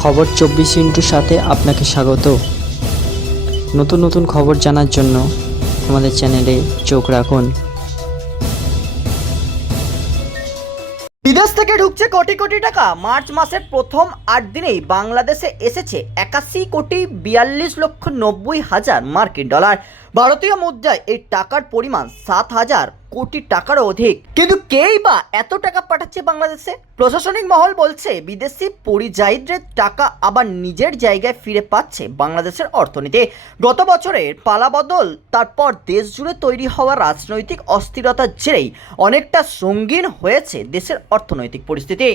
খবর চব্বিশ ইন্টুর সাথে আপনাকে স্বাগত। নতুন নতুন খবর জানার জন্য আমাদের চ্যানেলে চোখ রাখুন। বিদেশ থেকে ঢুকছে কোটি কোটি টাকা। মার্চ মাসের প্রথম আট দিনেই বাংলাদেশে এসেছে একাশি কোটি বিয়াল্লিশ লক্ষ নব্বই হাজার মার্কিন ডলার। ভারতীয় মুদ্রায় এই টাকার পরিমাণ সাত হাজার কোটি টাকারও অধিক। কিন্তু কেই বা এত টাকা পাঠাচ্ছে বাংলাদেশে? প্রশাসনিক মহল বলছে, বিদেশি পরিযায়ীদের টাকা আবার নিজের জায়গায় ফিরে পাচ্ছে বাংলাদেশের অর্থনীতি। গত বছরের পালাবদল তারপর দেশ জুড়ে তৈরি হওয়া রাজনৈতিক অস্থিরতার জেরেই অনেকটা সঙ্গীন হয়েছে দেশের অর্থনৈতিক পরিস্থিতি।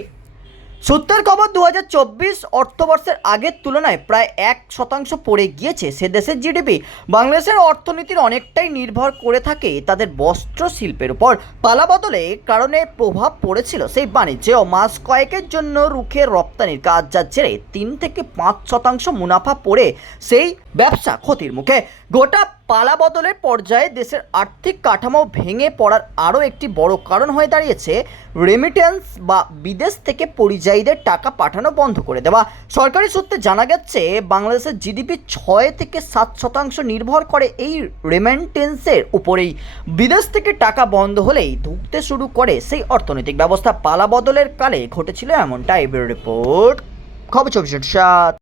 সূত্রের খবর দু হাজার চব্বিশ অর্থবর্ষের আগের তুলনায় প্রায় এক শতাংশ পড়ে গিয়েছে। সে দেশের জিডিপি বাংলাদেশের অর্থনীতির অনেকটাই নির্ভর করে থাকে তাদের বস্ত্র শিল্পের উপর পালাবদলে কারণে প্রভাব পড়েছিল সেই বাণিজ্যেও মাস কয়েকের জন্য রুখে রপ্তানির কাজ জেরে তিন থেকে পাঁচ শতাংশ মুনাফা পড়ে সেই ব্যবসা ক্ষতির মুখে। গোটা পালা বদলের পর্যায়ে দেশের আর্থিক কাঠামো ভেঙে পড়ার আরও একটি বড় কারণ হয়ে দাঁড়িয়েছে রেমিটেন্স বা বিদেশ থেকে পরিযায়ীদের টাকা পাঠানো বন্ধ করে দেওয়া। সরকারি সূত্রে জানা গেছে, বাংলাদেশের জিডিপি ছয় থেকে সাত শতাংশ নির্ভর করে এই রেমেন্টেন্সের উপরেই। বিদেশ থেকে টাকা বন্ধ হলেই ঢুকতে শুরু করে সেই অর্থনৈতিক ব্যবস্থা। পালা বদলের কালে ঘটেছিল এমনটা এমনটাই রিপোর্ট। খবর চব্বিশ সাত।